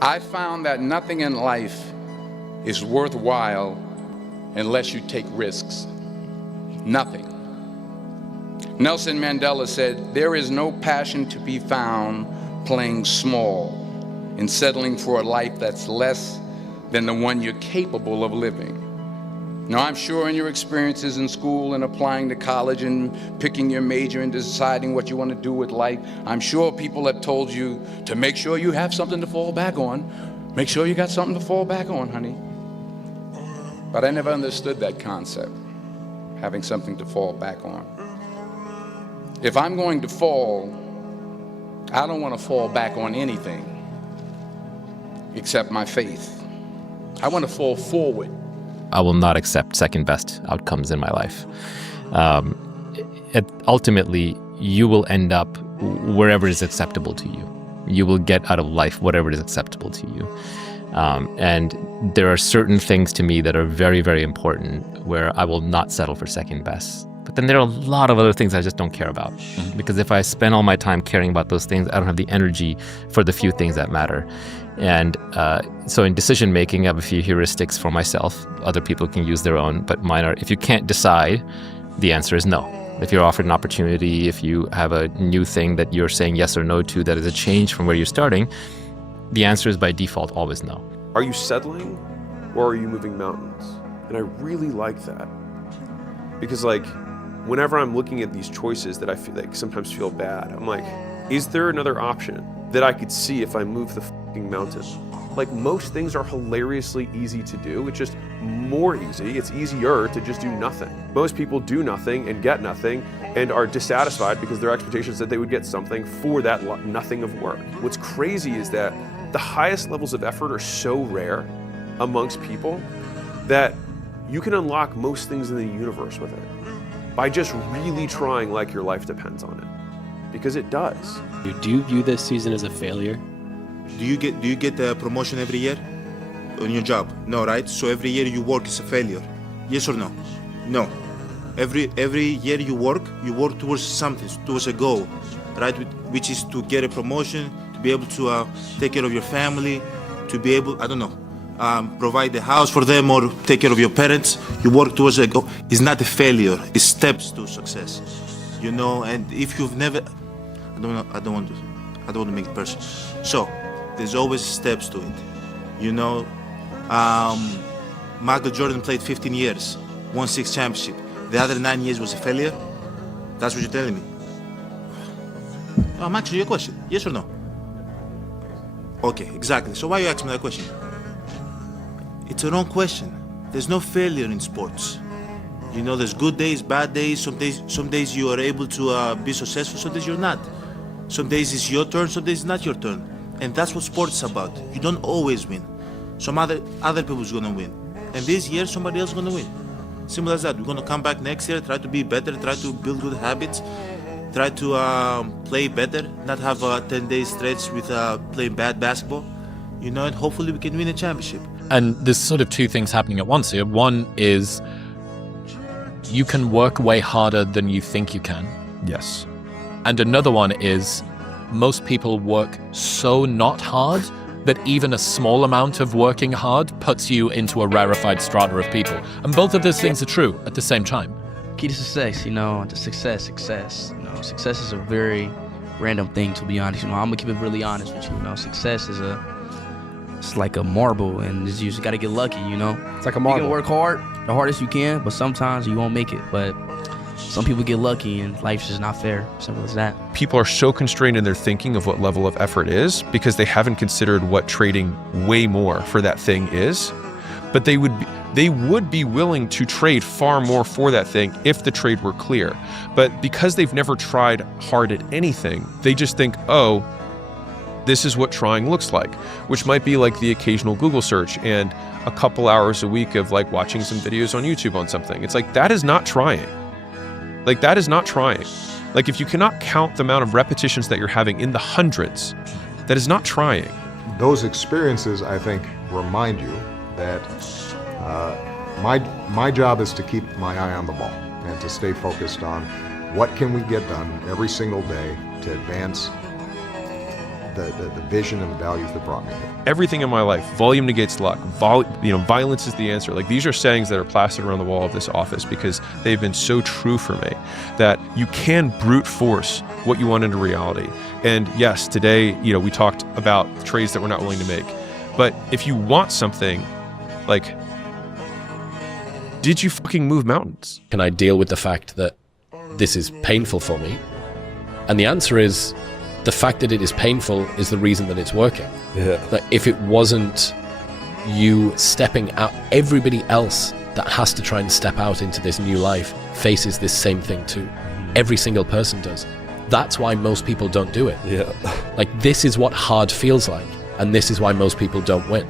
I found that nothing in life is worthwhile unless you take risks. Nothing. Nelson Mandela said, "There is no passion to be found playing small and settling for a life that's less than the one you're capable of living." Now, I'm sure in your experiences in school and applying to college and picking your major and deciding what you want to do with life, I'm sure people have told you to make sure you have something to fall back on. Make sure you got something to fall back on, honey. But I never understood that concept, having something to fall back on. If I'm going to fall, I don't want to fall back on anything except my faith. I want to fall forward. I will not accept second best outcomes in my life. Ultimately, you will end up wherever is acceptable to you. You will get out of life whatever is acceptable to you. And there are certain things to me that are very, very important where I will not settle for second best. But then there are a lot of other things I just don't care about. Because if I spend all my time caring about those things, I don't have the energy for the few things that matter. And so in decision making, I have a few heuristics for myself. Other people can use their own, but mine are, if you can't decide, the answer is no. If you're offered an opportunity, if you have a new thing that you're saying yes or no to that is a change from where you're starting, the answer is by default always no. Are you settling or are you moving mountains? And I really like that. Because like, whenever I'm looking at these choices that I feel like sometimes feel bad, I'm like, is there another option that I could see if I move the fucking mountain? Like, most things are hilariously easy to do. It's just more easy. It's easier to just do nothing. Most people do nothing and get nothing and are dissatisfied because their expectations that they would get something for that nothing of work. What's crazy is that the highest levels of effort are so rare amongst people that you can unlock most things in the universe with it by just really trying like your life depends on it. Because it does. Do you view this season as a failure? Do you get a promotion every year on your job? No, right? So every year you work is a failure. Yes or no? No. Every year you work towards something, towards a goal, right? Which is to get a promotion, to be able to take care of your family, to be able, I don't know, provide the house for them or take care of your parents. You work towards a goal. It's not a failure. It's steps to success. You know, and if you've never, I don't want to make it personal. So there's always steps to it. You know, Michael Jordan played 15 years, won 6 championships. The other 9 years was a failure. That's what you're telling me. I'm asking you a question. Yes or no? Okay, exactly. So why are you asking me that question? It's a wrong question. There's no failure in sports. You know, there's good days, bad days. Some days you are able to be successful, some days you're not. Some days it's your turn, some days it's not your turn. And that's what sports is about. You don't always win. Some other people's gonna win. And this year, somebody else is gonna win. Simple as that. We're gonna come back next year, try to be better, try to build good habits, try to play better, not have a 10-day stretch with playing bad basketball. You know, and hopefully we can win a championship. And there's sort of two things happening at once here. One is you can work way harder than you think you can. Yes. And another one is most people work so not hard that even a small amount of working hard puts you into a rarefied strata of people. And both of those things are true at the same time. Key to success, success. Success is a very random thing, to be honest. I'm gonna keep it really honest with you. Success is it's like a marble, and you just gotta get lucky. It's like a marble. You can work hard, the hardest you can, but sometimes you won't make it. But some people get lucky, and life's just not fair. Simple as that. People are so constrained in their thinking of what level of effort is because they haven't considered what trading way more for that thing is. But they would be willing to trade far more for that thing if the trade were clear. But because they've never tried hard at anything, they just think, oh, this is what trying looks like, which might be like the occasional Google search and a couple hours a week of like watching some videos on YouTube on something. It's like, that is not trying. Like, that is not trying. Like, if you cannot count the amount of repetitions that you're having in the hundreds, that is not trying. Those experiences, I think, remind you that my job is to keep my eye on the ball and to stay focused on what can we get done every single day to advance the vision and the values that brought me here. Everything in my life, volume negates luck. Violence is the answer. Like, these are sayings that are plastered around the wall of this office because they've been so true for me, that you can brute force what you want into reality. And yes, today, we talked about trades that we're not willing to make. But if you want something, like, did you fucking move mountains? Can I deal with the fact that this is painful for me? And the answer is, the fact that it is painful is the reason that it's working. Yeah. Like, if it wasn't you stepping out, everybody else that has to try and step out into this new life faces this same thing too. Every single person does. That's why most people don't do it. Yeah. Like, this is what hard feels like, and this is why most people don't win.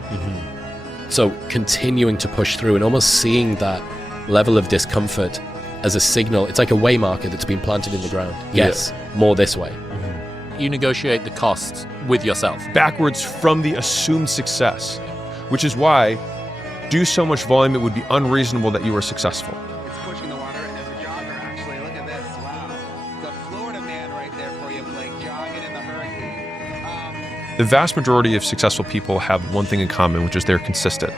So continuing to push through and almost seeing that level of discomfort as a signal, it's like a way marker that's been planted in the ground. Yes, more this way. You negotiate the costs with yourself. Backwards from the assumed success, which is why do so much volume, it would be unreasonable that you are successful. It's pushing the water, and there's a jogger, actually. Look at this. Wow. The Florida man right there for you, Blake, jogging in the hurricane. The vast majority of successful people have one thing in common, which is they're consistent.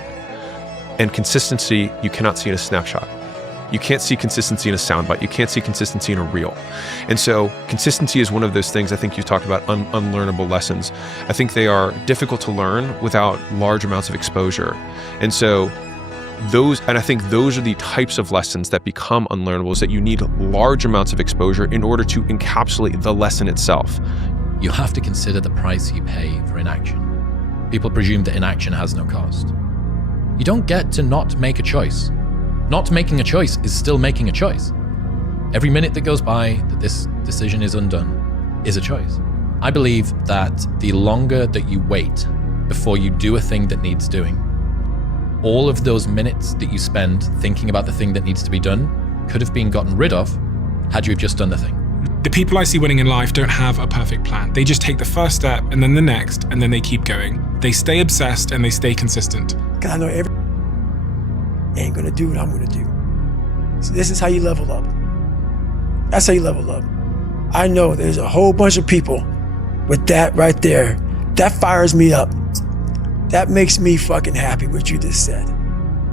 And consistency, you cannot see in a snapshot. You can't see consistency in a soundbite. You can't see consistency in a reel. And so consistency is one of those things. I think you talked about unlearnable lessons. I think they are difficult to learn without large amounts of exposure. And so I think those are the types of lessons that become unlearnable, is that you need large amounts of exposure in order to encapsulate the lesson itself. You have to consider the price you pay for inaction. People presume that inaction has no cost. You don't get to not make a choice. Not making a choice is still making a choice. Every minute that goes by that this decision is undone is a choice. I believe that the longer that you wait before you do a thing that needs doing, all of those minutes that you spend thinking about the thing that needs to be done could have been gotten rid of had you have just done the thing. The people I see winning in life don't have a perfect plan. They just take the first step and then the next, and then they keep going. They stay obsessed and they stay consistent. Because I know every ain't gonna do what I'm gonna do. So this is how you level up. That's how you level up. I know there's a whole bunch of people with that right there. That fires me up. That makes me fucking happy, what you just said.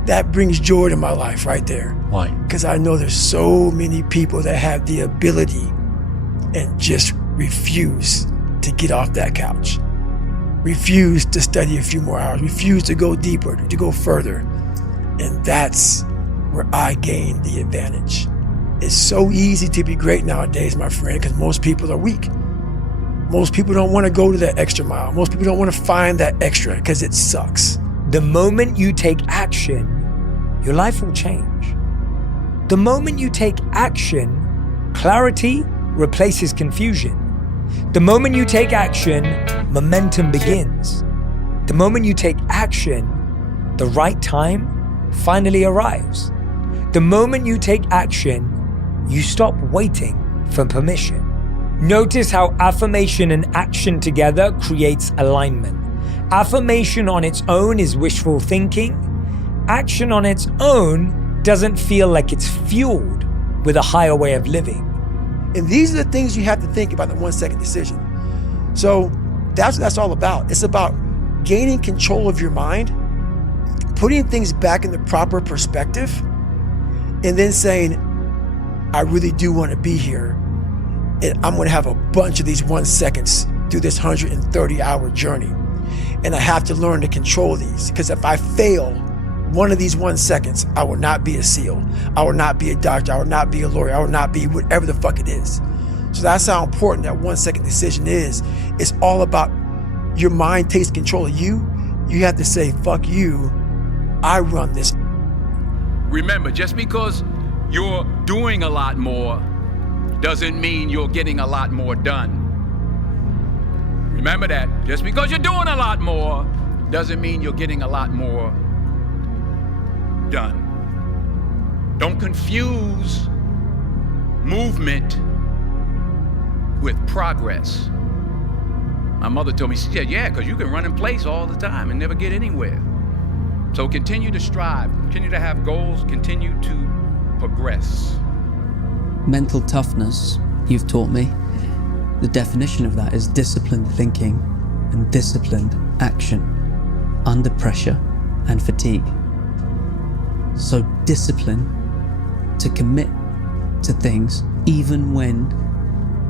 That brings joy to my life right there. Why? Because I know there's so many people that have the ability and just refuse to get off that couch. Refuse to study a few more hours. Refuse to go deeper, to go further. And that's where I gain the advantage. It's so easy to be great nowadays, my friend, because most people are weak. Most people don't want to go to that extra mile. Most people don't want to find that extra because it sucks. The moment you take action, your life will change. The moment you take action, clarity replaces confusion. The moment you take action, momentum begins. The moment you take action, the right time finally arrives. The moment you take action, you stop waiting for permission. Notice how affirmation and action together creates alignment. Affirmation on its own is wishful thinking. Action on its own doesn't feel like it's fueled with a higher way of living. And these are the things you have to think about the 1 second decision. So that's what that's all about. It's about gaining control of your mind, putting things back in the proper perspective, and then saying, I really do want to be here. And I'm going to have a bunch of these 1 seconds through this 130-hour journey. And I have to learn to control these, because if I fail one of these 1 seconds, I will not be a SEAL. I will not be a doctor. I will not be a lawyer. I will not be whatever the fuck it is. So that's how important that 1 second decision is. It's all about your mind takes control of you. You have to say, fuck you. I run this. Remember, just because you're doing a lot more doesn't mean you're getting a lot more done. Remember that. Just because you're doing a lot more doesn't mean you're getting a lot more done. Don't confuse movement with progress. My mother told me, she said, yeah, because you can run in place all the time and never get anywhere. So continue to strive, continue to have goals, continue to progress. Mental toughness, you've taught me. The definition of that is disciplined thinking and disciplined action under pressure and fatigue. So discipline to commit to things even when,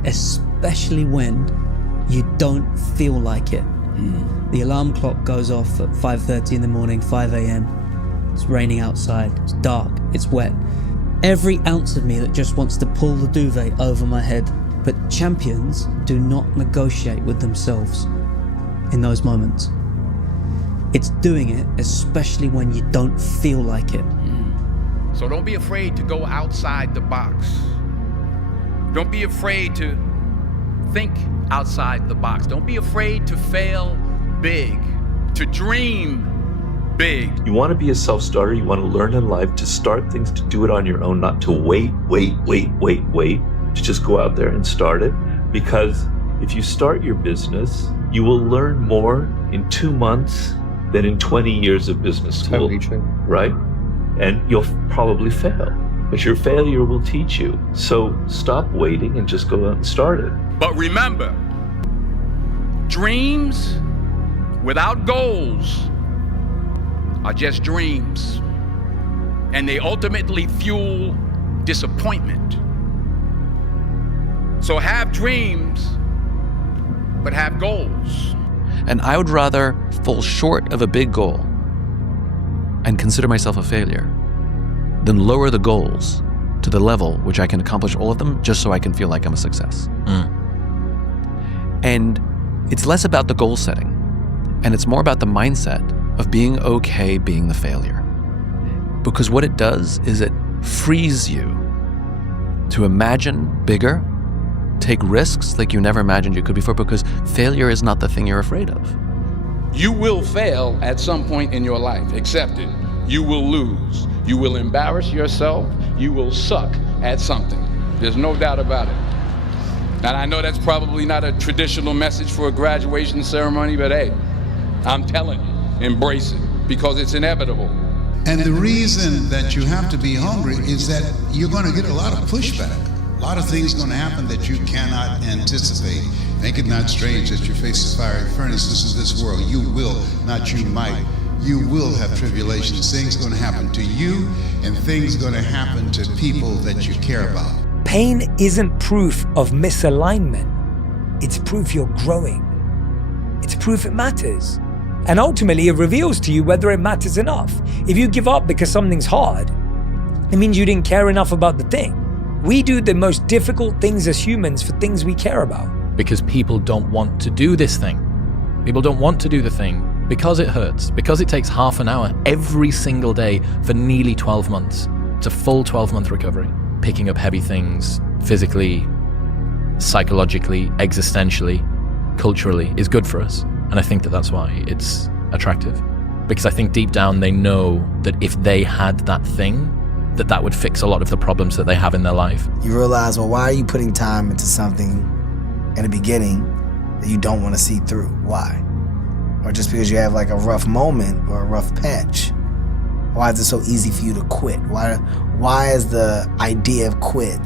especially when you don't feel like it. The alarm clock goes off at 5:30 in the morning, 5 a.m. It's raining outside, it's dark, it's wet. Every ounce of me that just wants to pull the duvet over my head. But champions do not negotiate with themselves in those moments. It's doing it, especially when you don't feel like it. So don't be afraid to go outside the box. Don't be afraid to think outside the box. Don't be afraid to fail big, to dream big. You want to be a self-starter, you want to learn in life to start things, to do it on your own, not to wait, to just go out there and start it. Because if you start your business, you will learn more in 2 months than in 20 years of business school, right? And you'll probably fail, but your failure will teach you. So stop waiting and just go out and start it. But remember, dreams without goals are just dreams, and they ultimately fuel disappointment. So have dreams, but have goals. And I would rather fall short of a big goal and consider myself a failure than lower the goals to the level which I can accomplish all of them just so I can feel like I'm a success. And it's less about the goal setting, and it's more about the mindset of being okay being the failure. Because what it does is it frees you to imagine bigger, take risks like you never imagined you could before, because failure is not the thing you're afraid of. You will fail at some point in your life. Accept it. You will lose. You will embarrass yourself. You will suck at something. There's no doubt about it. And I know that's probably not a traditional message for a graduation ceremony, but hey, I'm telling you, embrace it, because it's inevitable. And the reason that you have to be hungry is that you're going to get a lot of pushback. A lot of things going to happen that you cannot anticipate. Think it not strange that you face the fiery furnaces of this world. You will, not you might. You will have tribulations. Things going to happen to you, and things going to happen to people that you care about. Pain isn't proof of misalignment. It's proof you're growing. It's proof it matters. And ultimately, it reveals to you whether it matters enough. If you give up because something's hard, it means you didn't care enough about the thing. We do the most difficult things as humans for things we care about. Because people don't want to do this thing. People don't want to do the thing because it hurts, because it takes half an hour every single day for nearly 12 months. It's a full 12-month recovery. Picking up heavy things physically, psychologically, existentially, culturally is good for us. And I think that that's why it's attractive. Because I think deep down they know that if they had that thing, that would fix a lot of the problems that they have in their life. You realize, well, why are you putting time into something in the beginning that you don't want to see through? Why? Or just because you have like a rough moment or a rough patch, why is it so easy for you to quit? Why is the idea of quit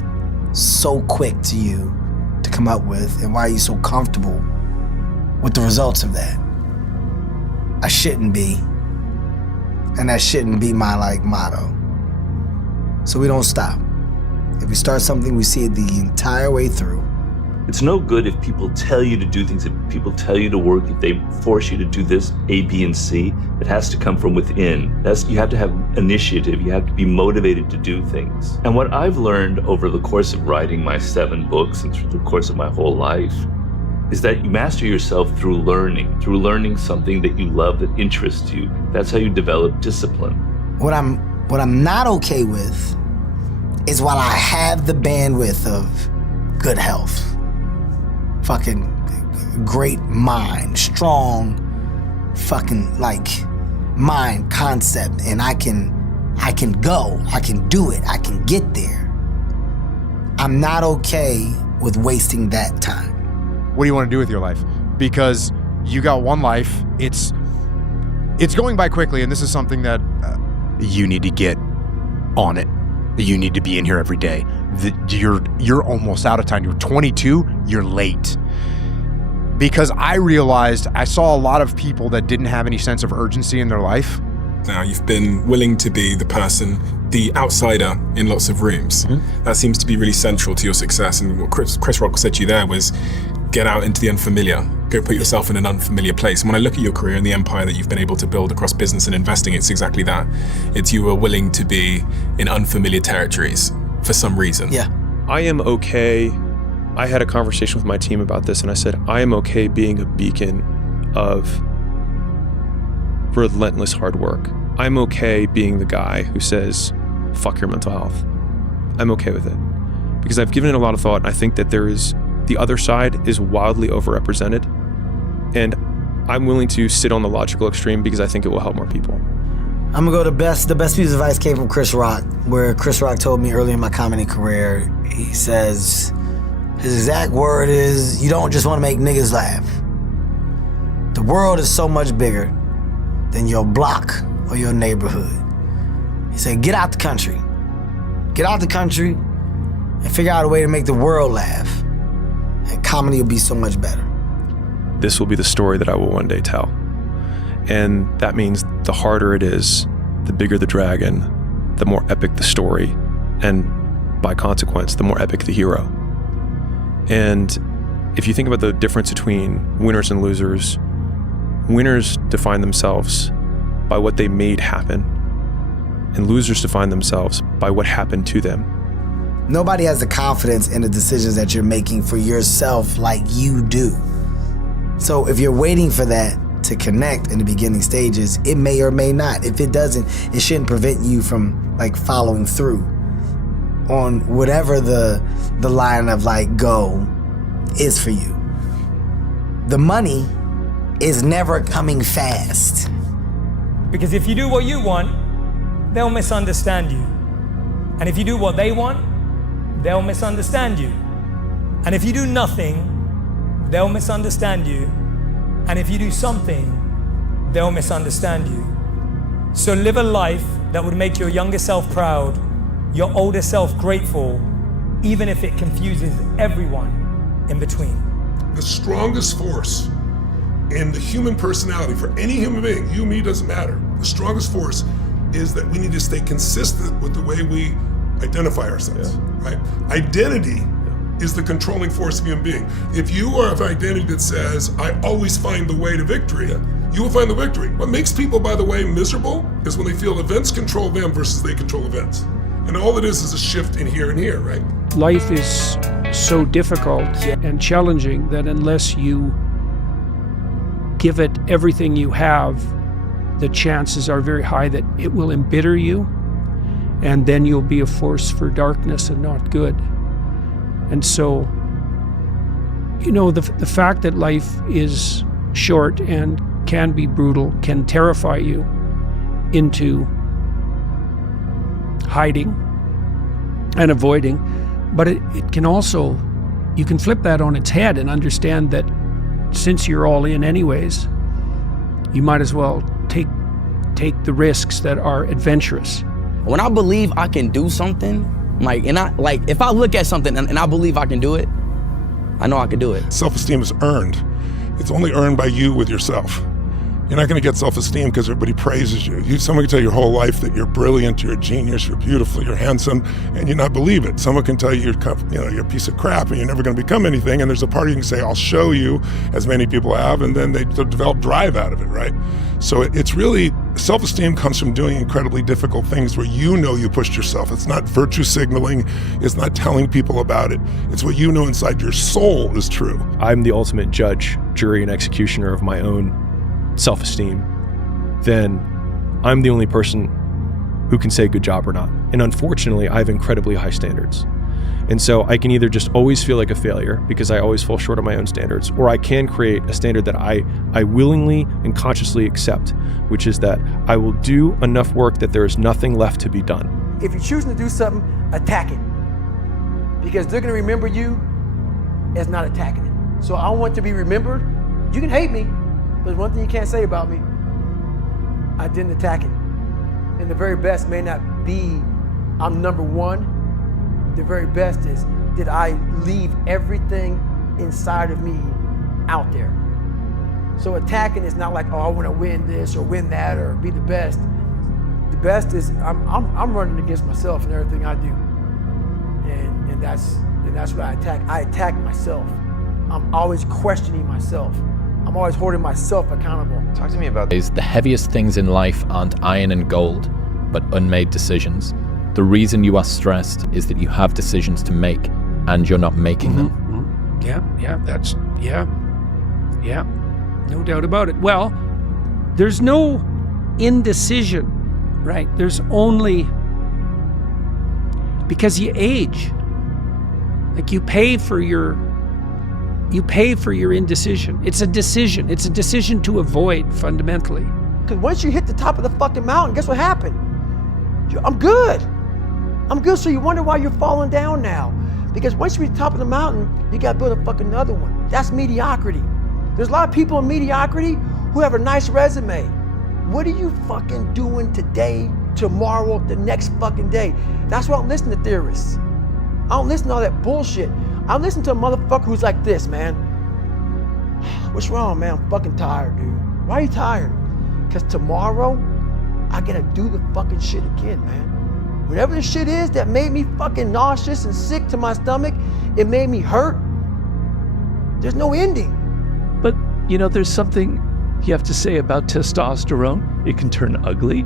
so quick to you to come up with, and why are you so comfortable with the results of that? I shouldn't be, and that shouldn't be my motto. So we don't stop. If we start something, we see it the entire way through. It's no good if people tell you to do things, if people tell you to work, if they force you to do this, A, B, and C. It has to come from within. You have to have initiative. You have to be motivated to do things. And what I've learned over the course of writing my 7 books and through the course of my whole life is that you master yourself through learning something that you love, that interests you. That's how you develop discipline. What I'm not okay with is while I have the bandwidth of good health, fucking great mind, strong fucking mind concept, and I can go, I can do it, I can get there. I'm not okay with wasting that time. What do you want to do with your life? Because you got one life. It's going by quickly, and this is something that you need to get on it. You need to be in here every day. You're almost out of time. You're 22. You're late. because I realized I saw a lot of people that didn't have any sense of urgency in their life. Now you've been willing to be the person, the outsider in lots of rooms. That seems to be really central to your success. And what Chris Rock said to you there was, get out into the unfamiliar. Go put yourself in an unfamiliar place. And when I look at your career and the empire that you've been able to build across business and investing, it's exactly that. It's you were willing to be in unfamiliar territories for some reason. Yeah. I am okay. I had a conversation with my team about this, and I said, I am okay being a beacon of relentless hard work. I'm okay being the guy who says, fuck your mental health. I'm okay with it. Because I've given it a lot of thought, and I think that the other side is wildly overrepresented. And I'm willing to sit on the logical extreme because I think it will help more people. I'm gonna go the best piece of advice came from Chris Rock, where Chris Rock told me early in my comedy career, he says, his exact word is, you don't just wanna make niggas laugh. The world is so much bigger than your block or your neighborhood. He said, get out the country. Get out the country and figure out a way to make the world laugh. And comedy will be so much better. This will be the story that I will one day tell. And that means the harder it is, the bigger the dragon, the more epic the story, and by consequence, the more epic the hero. And if you think about the difference between winners and losers, winners define themselves by what they made happen, and losers define themselves by what happened to them. Nobody has the confidence in the decisions that you're making for yourself like you do. So if you're waiting for that to connect in the beginning stages, it may or may not. If it doesn't, it shouldn't prevent you from like following through on whatever the line of like go is for you. The money is never coming fast. Because if you do what you want, they'll misunderstand you. And if you do what they want, they'll misunderstand you. And if you do nothing, they'll misunderstand you. And if you do something, they'll misunderstand you. So live a life that would make your younger self proud, your older self grateful, even if it confuses everyone in between. The strongest force in the human personality for any human being, you, me, doesn't matter. The strongest force is that we need to stay consistent with the way we identify ourselves, right? Identity is the controlling force of a human being. If you are of an identity that says, I always find the way to victory, you will find the victory. What makes people, by the way, miserable is when they feel events control them versus they control events. And all it is a shift in here and here, right? Life is so difficult and challenging that unless you give it everything you have, the chances are very high that it will embitter you, and then you'll be a force for darkness and not good. And so, you know, the fact that life is short and can be brutal can terrify you into hiding and avoiding, but it can also, you can flip that on its head and understand that since you're all in anyways, you might as well take the risks that are adventurous. When I believe I can do something, if I look at something and I believe I can do it, I know I can do it. Self-esteem is earned. It's only earned by you with yourself. You're not going to get self-esteem because everybody praises you. Someone can tell you your whole life that you're brilliant, you're a genius, you're beautiful, you're handsome, and you not believe it. Someone can tell you you're a piece of crap and you're never going to become anything. And there's a part you can say, I'll show you, as many people have, and then they develop drive out of it, right? So it's really, self-esteem comes from doing incredibly difficult things where you know you pushed yourself. It's not virtue signaling. It's not telling people about it. It's what you know inside your soul is true. I'm the ultimate judge, jury, and executioner of my own self-esteem. Then I'm the only person who can say good job or not. And unfortunately, I have incredibly high standards. And so I can either just always feel like a failure because I always fall short of my own standards, or I can create a standard that I willingly and consciously accept, which is that I will do enough work that there is nothing left to be done. If you're choosing to do something, attack it. Because they're gonna remember you as not attacking it. So I want to be remembered. You can hate me, but one thing you can't say about me, I didn't attack it. And the very best may not be I'm number one. The very best is, did I leave everything inside of me out there. So attacking is not like, oh, I want to win this or win that or be the best. The best is I'm running against myself in everything I do, and that's what I attack. I attack myself. I'm always questioning myself. I'm always holding myself accountable. Talk to me about The heaviest things in life aren't iron and gold, but unmade decisions. The reason you are stressed is that you have decisions to make and you're not making them. Yeah, no doubt about it. Well, there's no indecision, right? There's only, because you age, like you pay for your indecision. It's a decision. It's a decision to avoid, fundamentally. Because once you hit the top of the fucking mountain, guess what happened? I'm good. I'm good, so you wonder why you're falling down now. Because once you reach the top of the mountain, you gotta build a fucking another one. That's mediocrity. There's a lot of people in mediocrity who have a nice resume. What are you fucking doing today, tomorrow, the next fucking day? That's why I don't listen to theorists. I don't listen to all that bullshit. I listen to a motherfucker who's like this, man. What's wrong, man? I'm fucking tired, dude. Why are you tired? Because tomorrow, I gotta do the fucking shit again, man. Whatever the shit is that made me fucking nauseous and sick to my stomach, it made me hurt. There's no ending. But, you know, there's something you have to say about testosterone. It can turn ugly,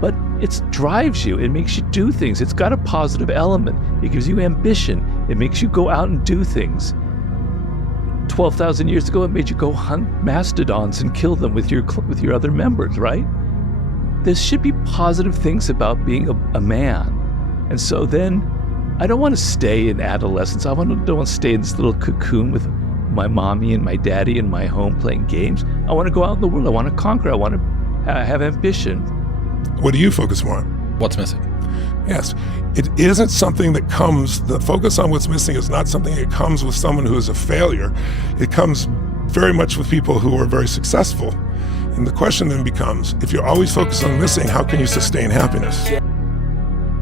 but it drives you. It makes you do things. It's got a positive element. It gives you ambition. It makes you go out and do things. 12,000 years ago, it made you go hunt mastodons and kill them with your other members, right? There should be positive things about being a man. And so then, I don't want to stay in adolescence. I don't want to stay in this little cocoon with my mommy and my daddy in my home playing games. I want to go out in the world. I want to conquer. I want to have ambition. What do you focus more on? What's missing? Yes. It isn't something that comes, the focus on what's missing is not something that comes with someone who is a failure. It comes very much with people who are very successful. And the question then becomes, if you're always focused on missing, how can you sustain happiness?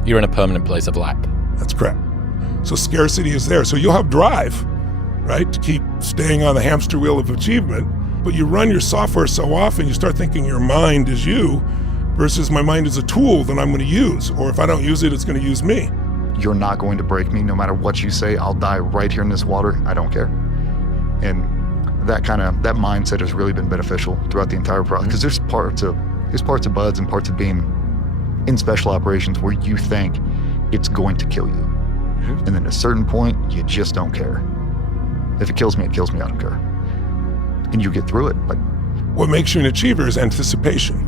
You're in a permanent place of lack. That's correct. So scarcity is there. So you'll have drive, right, to keep staying on the hamster wheel of achievement, but you run your software so often, you start thinking your mind is you versus my mind is a tool that I'm going to use, or if I don't use it, it's going to use me. You're not going to break me. No matter what you say, I'll die right here in this water. I don't care. And that mindset has really been beneficial throughout the entire process, because there's parts of BUD/S and parts of being in special operations where you think it's going to kill you. And then at a certain point, you just don't care. If it kills me, I don't care. And you get through it. What makes you an achiever is anticipation.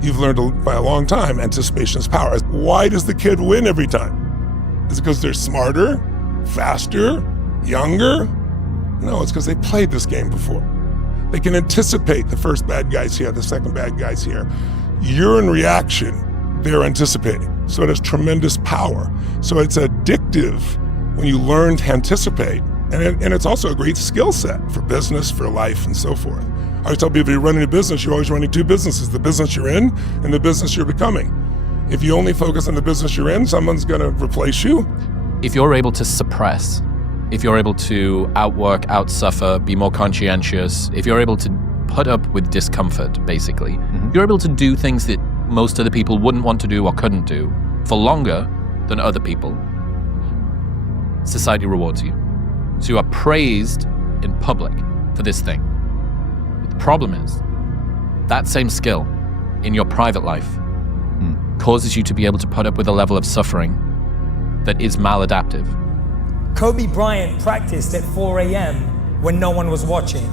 You've learned by a long time, anticipation is power. Why does the kid win every time? Is it because they're smarter, faster, younger? No, it's because they played this game before. They can anticipate the first bad guy's here, the second bad guy's here. You're in reaction, they're anticipating. So it has tremendous power. So it's addictive when you learn to anticipate. And it's also a great skill set for business, for life, and so forth. I always tell people, you're running a business, you're always running two businesses, the business you're in and the business you're becoming. If you only focus on the business you're in, someone's gonna replace you. If you're able to suppress, if you're able to outwork, outsuffer, be more conscientious, if you're able to put up with discomfort, basically, if you're able to do things that most other people wouldn't want to do or couldn't do for longer than other people, society rewards you. So you are praised in public for this thing. But the problem is, that same skill in your private life causes you to be able to put up with a level of suffering that is maladaptive. Kobe Bryant practiced at 4 a.m. when no one was watching.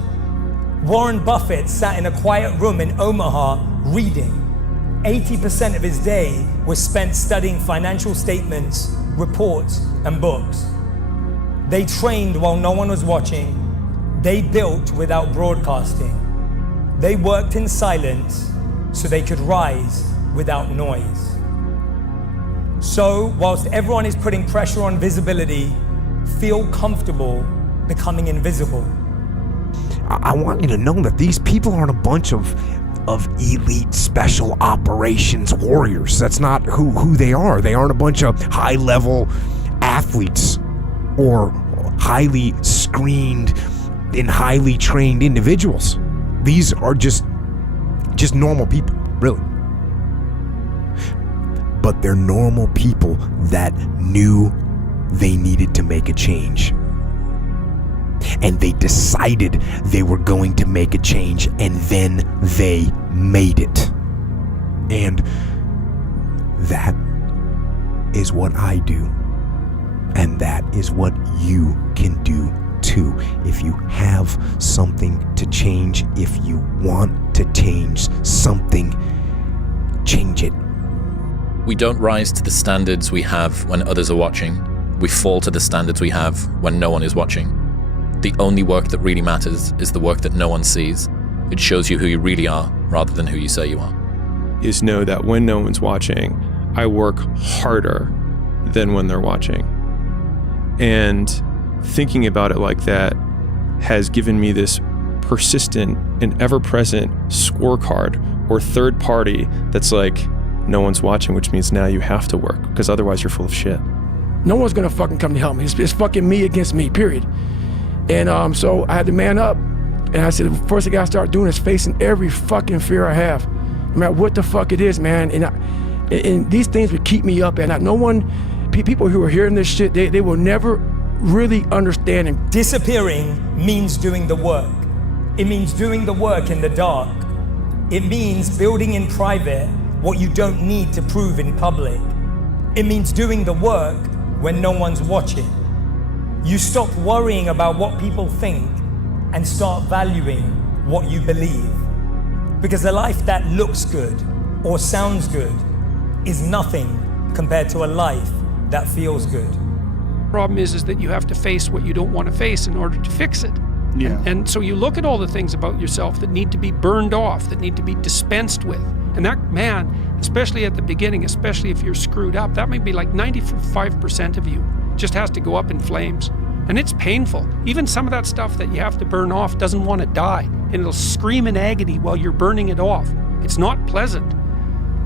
Warren Buffett sat in a quiet room in Omaha reading. 80% of his day was spent studying financial statements, reports, and books. They trained while no one was watching. They built without broadcasting. They worked in silence so they could rise without noise. So, whilst everyone is putting pressure on visibility, feel comfortable becoming invisible. I want you to know that these people aren't a bunch of elite special operations warriors. That's not who they are. They aren't a bunch of high-level athletes or highly screened, and highly trained individuals. These are just normal people, really. But they're normal people that knew they needed to make a change. And they decided they were going to make a change, and then they made it. And that is what I do. And that is what you can do too. If you have something to change, if you want to change something, change it. We don't rise to the standards we have when others are watching. We fall to the standards we have when no one is watching. The only work that really matters is the work that no one sees. It shows you who you really are rather than who you say you are. Is know that when no one's watching, I work harder than when they're watching. And thinking about it like that has given me this persistent and ever-present scorecard or third party that's like, no one's watching, which means now you have to work, because otherwise you're full of shit. No one's gonna fucking come to help me. It's fucking me against me, period. And so I had to man up. And I said, the first thing I gotta start doing is facing every fucking fear I have. No matter what the fuck it is, man. And these things would keep me up. And no one, people who are hearing this shit, they will never really understand. And disappearing means doing the work. It means doing the work in the dark. It means building in private what you don't need to prove in public. It means doing the work when no one's watching. You stop worrying about what people think and start valuing what you believe. Because a life that looks good or sounds good is nothing compared to a life that feels good. Problem is that you have to face what you don't want to face in order to fix it. Yeah. And so you look at all the things about yourself that need to be burned off, that need to be dispensed with. And that, man, especially at the beginning, especially if you're screwed up, that might be like 95% of you just has to go up in flames. And it's painful. Even some of that stuff that you have to burn off doesn't want to die. And it'll scream in agony while you're burning it off. It's not pleasant.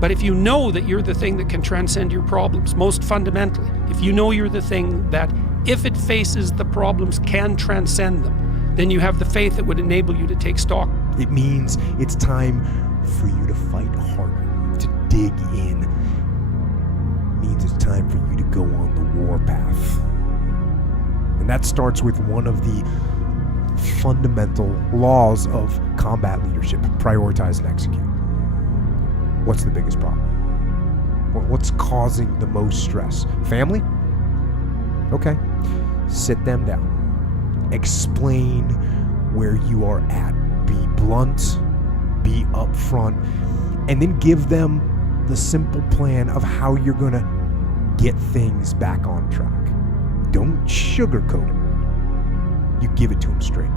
But if you know that you're the thing that can transcend your problems, most fundamentally, if you know you're the thing that, if it faces the problems, can transcend them, then you have the faith that would enable you to take stock. It means it's time for you to fight harder, to dig in. It means it's time for you to go on the warpath. And that starts with one of the fundamental laws of combat leadership: prioritize and execute. What's the biggest problem? What's causing the most stress? Family? Okay. Sit them down. Explain where you are at. Be blunt, be upfront, and then give them the simple plan of how you're going to get things back on track. Don't sugarcoat it. You give it to them straight.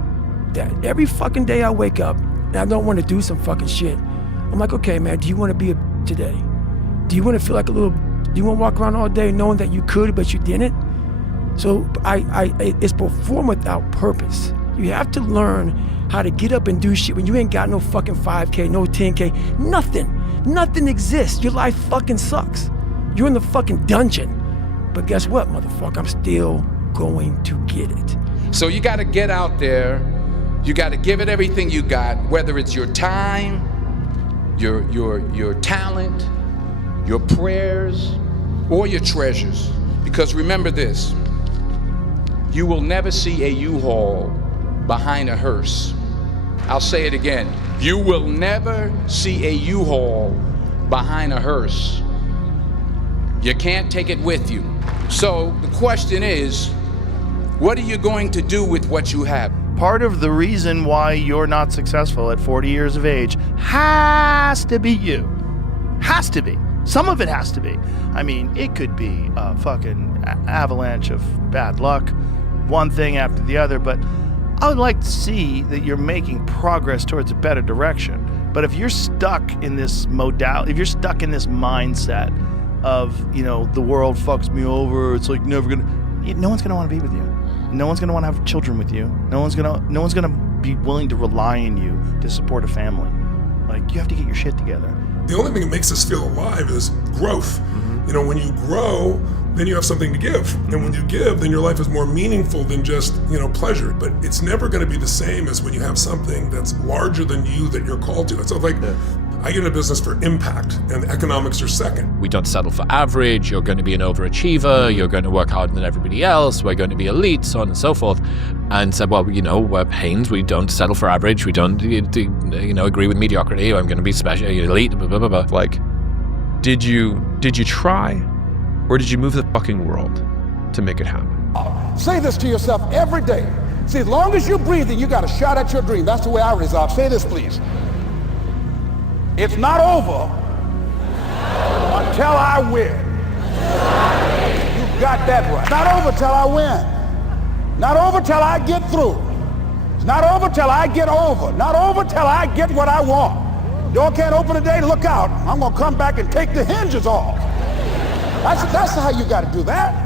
Every fucking day I wake up and I don't want to do some fucking shit. I'm like, okay, man, do you want to be a today? Do you want to feel like a little? Do you want to walk around all day knowing that you could but you didn't? So it's perform without purpose. You have to learn how to get up and do shit when you ain't got no fucking 5K, no 10K, nothing. Nothing exists. Your life fucking sucks. You're in the fucking dungeon. But guess what, motherfucker? I'm still going to get it. So you got to get out there. You got to give it everything you got, whether it's your time, your talent, your prayers, or your treasures. Because remember this, you will never see a U-Haul behind a hearse. I'll say it again. You will never see a U-Haul behind a hearse. You can't take it with you. So the question is, what are you going to do with what you have? Part of the reason why you're not successful at 40 years of age has to be you. Has to be. Some of it has to be. I mean, it could be a fucking avalanche of bad luck, one thing after the other, but I would like to see that you're making progress towards a better direction. But if you're stuck in this modality, if you're stuck in this mindset of, you know, the world fucks me over, it's like never gonna, no one's gonna want to be with you. No one's gonna want to have children with you. No one's gonna be willing to rely on you to support a family. Like, you have to get your shit together. The only thing that makes us feel alive is growth. You know, when you grow, then you have something to give. And when you give, then your life is more meaningful than just, you know, pleasure. But it's never going to be the same as when you have something that's larger than you that you're called to. It's like, I get in a business for impact, and economics are second. We don't settle for average. You're going to be an overachiever. You're going to work harder than everybody else. We're going to be elite, so on and so forth. And said, well, you know, we're Haynes. We don't settle for average. We don't, you know, agree with mediocrity. I'm going to be special, elite, blah, blah, blah, blah. Like, did you try, or did you move the fucking world to make it happen? Say this to yourself every day. See, as long as you're breathing, you got a shot at your dream. That's the way I resolve. Say this, please. It's not over until I win. You got that right. Not over till I win. Not over till I get through. It's not over till I get over. Not over till I get what I want. Door can't open today, look out. I'm gonna come back and take the hinges off. That's how you gotta do that.